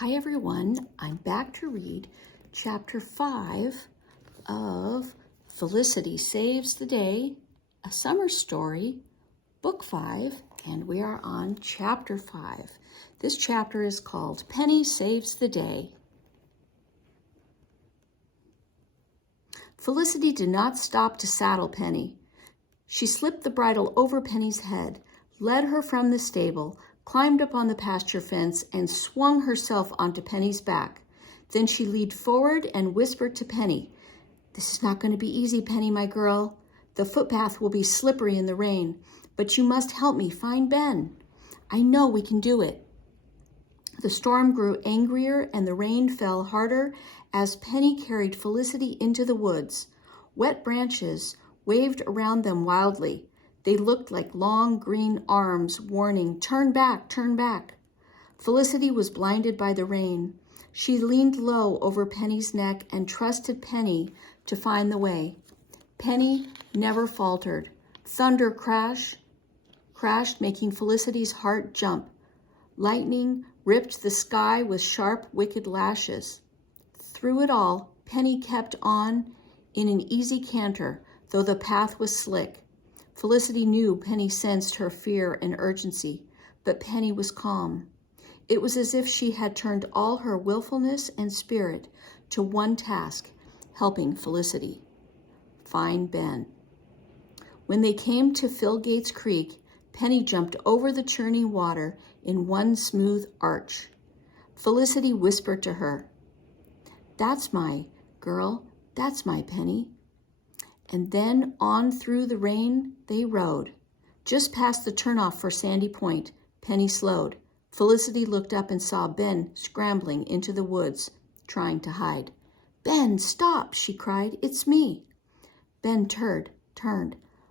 Hi everyone, I'm back to read chapter 5 of Felicity Saves the Day, a summer story, book 5, and we are on chapter 5. This chapter is called Penny Saves the Day. Felicity did not stop to saddle Penny. She slipped the bridle over Penny's head, led her from the stable, climbed up on the pasture fence, and swung herself onto Penny's back. Then she leaned forward and whispered to Penny, "This is not going to be easy, Penny, my girl. The footpath will be slippery in the rain, but you must help me find Ben. I know we can do it." The storm grew angrier and the rain fell harder as Penny carried Felicity into the woods. Wet branches waved around them wildly. They looked like long green arms warning, "Turn back, turn back." Felicity was blinded by the rain. She leaned low over Penny's neck and trusted Penny to find the way. Penny never faltered. Thunder crashed, making Felicity's heart jump. Lightning ripped the sky with sharp, wicked lashes. Through it all, Penny kept on in an easy canter, though the path was slick. Felicity knew Penny sensed her fear and urgency, but Penny was calm. It was as if she had turned all her willfulness and spirit to one task, helping Felicity find Ben. When they came to Philgate's Creek, Penny jumped over the churning water in one smooth arch. Felicity whispered to her, "That's my girl, that's my Penny." And then on through the rain they rode. Just past the turnoff for Sandy Point, Penny slowed. Felicity looked up and saw Ben scrambling into the woods, trying to hide. "Ben, stop!" she cried. "It's me." Ben turned.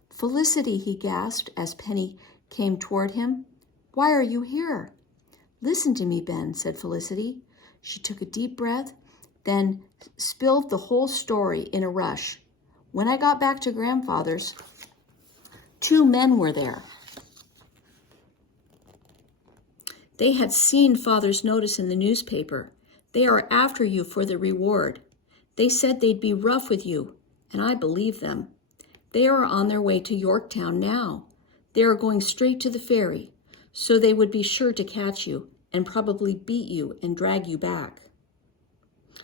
"Felicity," he gasped as Penny came toward him. "Why are you here?" "Listen to me, Ben," said Felicity. She took a deep breath, then spilled the whole story in a rush. "When I got back to Grandfather's, 2 men were there. They had seen Father's notice in the newspaper. They are after you for the reward. They said they'd be rough with you, and I believe them. They are on their way to Yorktown now. They are going straight to the ferry, so they would be sure to catch you and probably beat you and drag you back."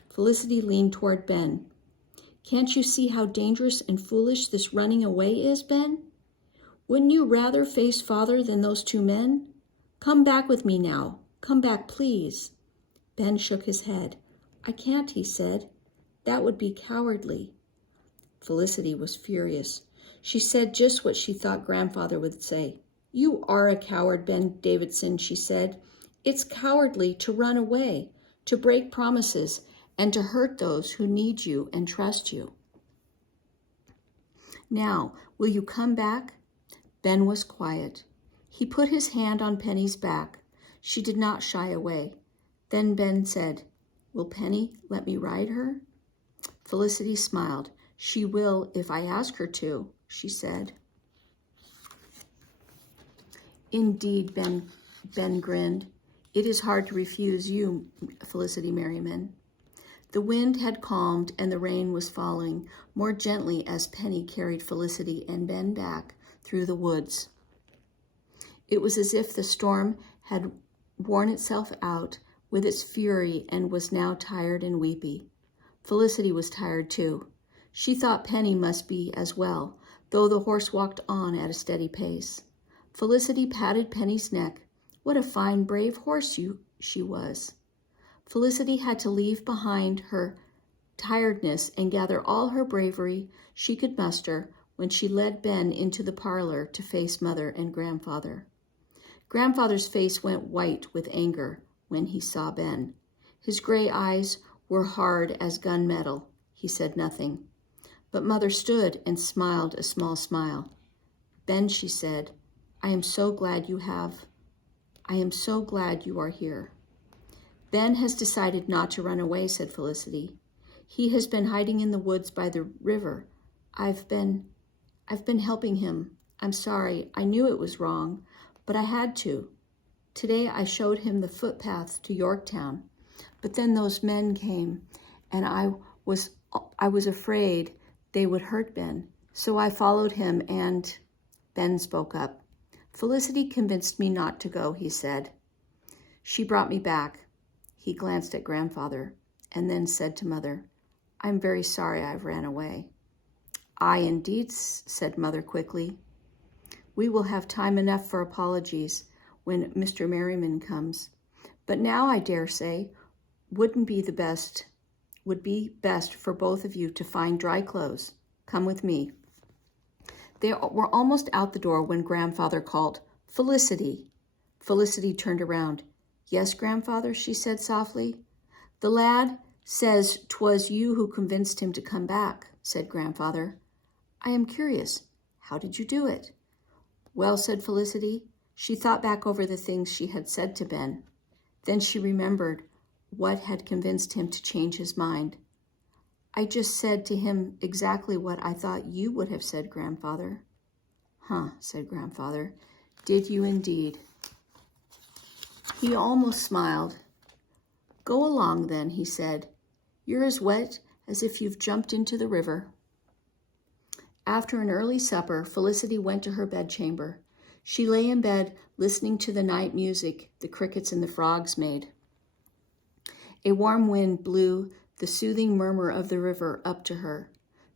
Felicity leaned toward Ben. "Can't you see how dangerous and foolish this running away is, Ben? Wouldn't you rather face Father than those 2 men? Come back with me now. Come back, please." Ben shook his head. "I can't," he said. "That would be cowardly." Felicity was furious. She said just what she thought Grandfather would say. "You are a coward, Ben Davidson," she said. "It's cowardly to run away, to break promises, and to hurt those who need you and trust you. Now, will you come back?" Ben was quiet. He put his hand on Penny's back. She did not shy away. Then Ben said, "Will Penny let me ride her?" Felicity smiled. "She will if I ask her to," she said. "Indeed," Ben grinned. "It is hard to refuse you, Felicity Merriman." The wind had calmed and the rain was falling more gently as Penny carried Felicity and Ben back through the woods. It was as if the storm had worn itself out with its fury and was now tired and weepy. Felicity was tired too. She thought Penny must be as well, though the horse walked on at a steady pace. Felicity patted Penny's neck. What a fine, brave horse she was. Felicity had to leave behind her tiredness and gather all her bravery she could muster when she led Ben into the parlor to face Mother and Grandfather. Grandfather's face went white with anger when he saw Ben. His gray eyes were hard as gunmetal. He said nothing. But Mother stood and smiled a small smile. "Ben," she said, I am so glad you are here." "Ben has decided not to run away," said Felicity. "He has been hiding in the woods by the river. I've been helping him. I'm sorry. I knew it was wrong, but I had to. Today I showed him the footpath to Yorktown. But then those men came, and I was afraid they would hurt Ben. So I followed him, and Ben spoke up. Felicity convinced me not to go, he said. She brought me back. He glanced at grandfather and then said to mother, I'm very sorry I ran away. I indeed, said mother quickly. We will have time enough for apologies when Mr. Merriman comes. But now I dare say would be best for both of you to find dry clothes. Come with me. They were almost out the door when grandfather called, Felicity. Felicity turned around. Yes, grandfather, she said softly. The lad says 'twas you who convinced him to come back, said grandfather. I am curious. How did you do it? Well, said Felicity. She thought back over the things she had said to Ben. Then she remembered what had convinced him to change his mind. I just said to him exactly what I thought you would have said, grandfather. Huh, said grandfather. Did you indeed? He almost smiled. Go along then, he said. You're as wet as if you've jumped into the river. After an early supper, Felicity went to her bedchamber. She lay in bed listening to the night music the crickets and the frogs made. A warm wind blew the soothing murmur of the river up to her.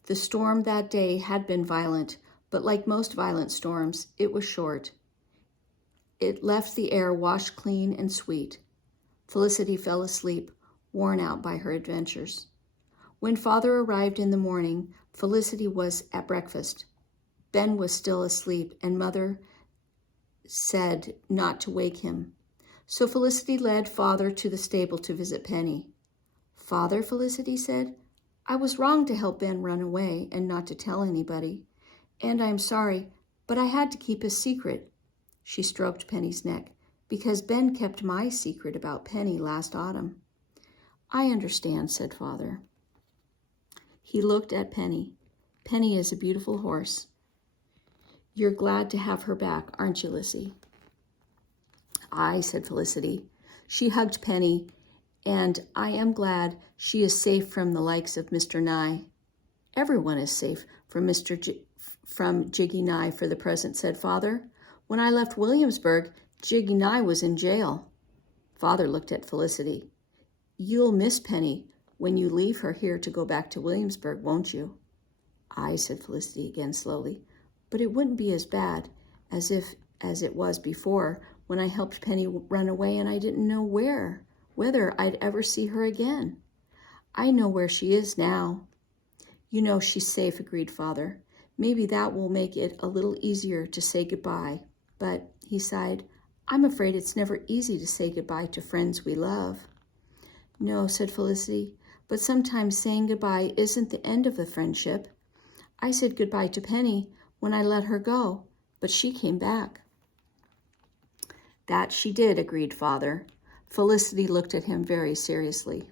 The storm that day had been violent, but like most violent storms, it was short. It left the air washed clean and sweet. Felicity fell asleep, worn out by her adventures. When father arrived in the morning, Felicity was at breakfast. Ben was still asleep, and mother said not to wake him. So Felicity led father to the stable to visit Penny. Father, Felicity said, I was wrong to help Ben run away and not to tell anybody. And I'm sorry, but I had to keep his secret. She stroked Penny's neck, because Ben kept my secret about Penny last autumn. I understand, said father. He looked at Penny. Penny is a beautiful horse. You're glad to have her back, aren't you, Lissy? Aye, said Felicity. She hugged Penny, and I am glad she is safe from the likes of Mr. Nye. Everyone is safe from from Jiggy Nye for the present, said father. When I left Williamsburg, Jiggy Nye was in jail. Father looked at Felicity. You'll miss Penny when you leave her here to go back to Williamsburg, won't you? Aye, said Felicity again slowly, but it wouldn't be as bad as it was before when I helped Penny run away and I didn't know whether I'd ever see her again. I know where she is now. You know she's safe, agreed father. Maybe that will make it a little easier to say goodbye. But, he sighed, I'm afraid it's never easy to say goodbye to friends we love. No, said Felicity, but sometimes saying goodbye isn't the end of the friendship. I said goodbye to Penny when I let her go, but she came back. That she did, agreed father. Felicity looked at him very seriously.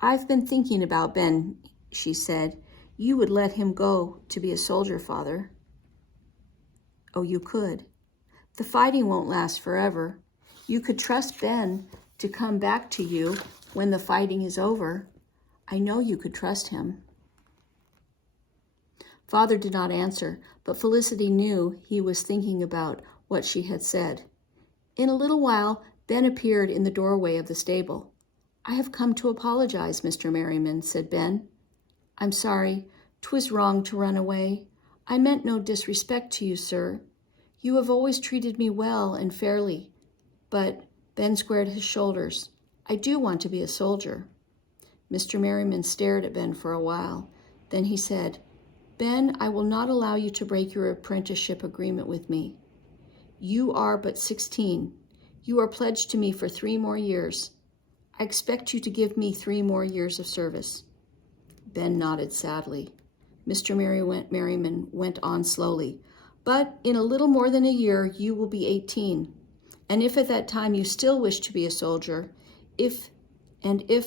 I've been thinking about Ben, she said. You would let him go to be a soldier, father. Oh, you could. The fighting won't last forever. You could trust Ben to come back to you when the fighting is over. I know you could trust him. Father did not answer, but Felicity knew he was thinking about what she had said. In a little while, Ben appeared in the doorway of the stable. I have come to apologize, Mr. Merriman, said Ben. I'm sorry. 'Twas wrong to run away. I meant no disrespect to you, sir. You have always treated me well and fairly. But Ben squared his shoulders. I do want to be a soldier. Mr. Merriman stared at Ben for a while. Then he said, Ben, I will not allow you to break your apprenticeship agreement with me. You are but 16. You are pledged to me for 3 more years. I expect you to give me 3 more years of service. Ben nodded sadly. Mr. Merriman went on slowly. But in a little more than a year, you will be 18. And if at that time you still wish to be a soldier, if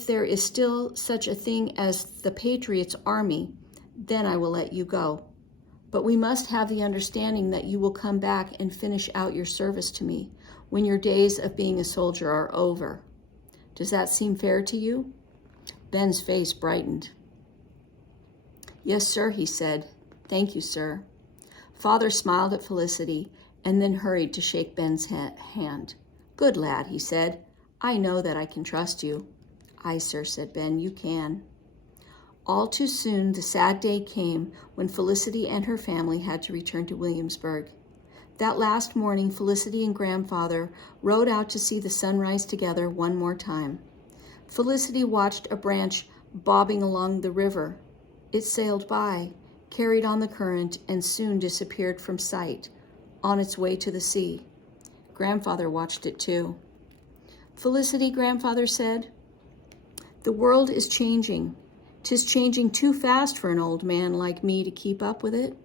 there is still such a thing as the Patriots' Army, then I will let you go. But we must have the understanding that you will come back and finish out your service to me when your days of being a soldier are over. Does that seem fair to you?" Ben's face brightened. "Yes, sir," he said. "Thank you, sir." Father smiled at Felicity and then hurried to shake Ben's hand. "Good lad," he said. "I know that I can trust you." "Aye, sir," said Ben, "you can." All too soon, the sad day came when Felicity and her family had to return to Williamsburg. That last morning, Felicity and Grandfather rode out to see the sunrise together one more time. Felicity watched a branch bobbing along the river. It sailed by, carried on the current, and soon disappeared from sight, on its way to the sea. Grandfather watched it too. "Felicity," Grandfather said, "the world is changing. 'Tis changing too fast for an old man like me to keep up with it."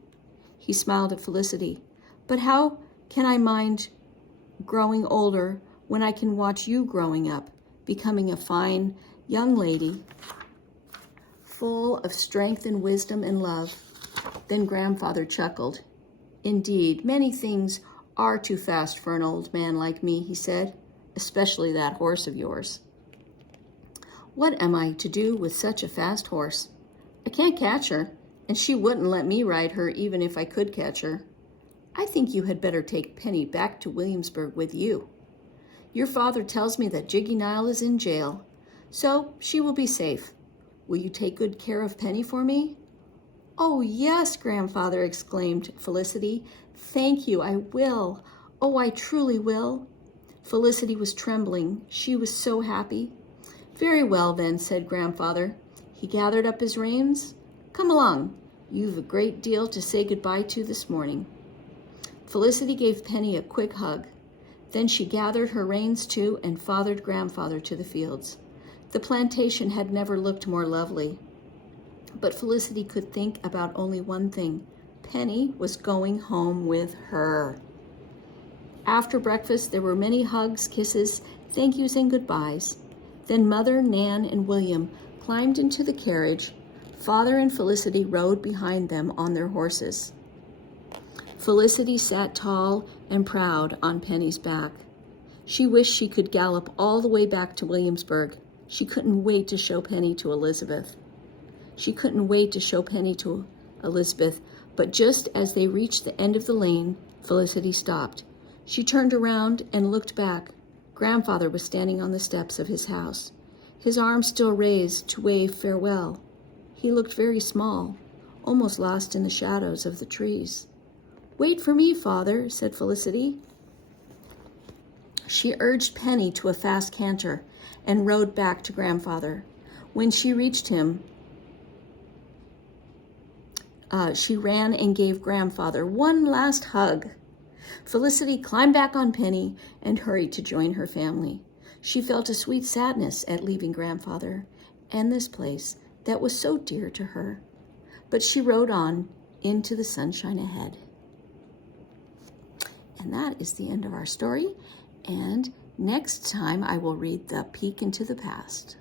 He smiled at Felicity. "But how can I mind growing older when I can watch you growing up, becoming a fine young lady, full of strength and wisdom and love?" Then Grandfather chuckled. "Indeed, many things are too fast for an old man like me," he said, "especially that horse of yours." "What am I to do with such a fast horse? I can't catch her, and she wouldn't let me ride her even if I could catch her. I think you had better take Penny back to Williamsburg with you. Your father tells me that Jiggy Nile is in jail, so she will be safe. Will you take good care of Penny for me?" "Oh, yes," Grandfather exclaimed Felicity. "Thank you, I will. Oh, I truly will." Felicity was trembling. She was so happy. "Very well, then," said Grandfather. He gathered up his reins. "Come along. You've a great deal to say goodbye to this morning." Felicity gave Penny a quick hug. Then she gathered her reins too and fathered Grandfather to the fields. The plantation had never looked more lovely. But Felicity could think about only one thing. Penny was going home with her. After breakfast, there were many hugs, kisses, thank yous, and goodbyes. Then Mother, Nan, and William climbed into the carriage. Father and Felicity rode behind them on their horses. Felicity sat tall and proud on Penny's back. She wished she could gallop all the way back to Williamsburg. She couldn't wait to show Penny to Elizabeth. But just as they reached the end of the lane, Felicity stopped. She turned around and looked back. Grandfather was standing on the steps of his house, his arm still raised to wave farewell. He looked very small, almost lost in the shadows of the trees. "Wait for me, Father," said Felicity. She urged Penny to a fast canter and rode back to Grandfather. When she reached him, she ran and gave Grandfather one last hug. Felicity climbed back on Penny and hurried to join her family. She felt a sweet sadness at leaving Grandfather and this place that was so dear to her. But she rode on into the sunshine ahead. And that is the end of our story. And next time I will read The Peek into the Past.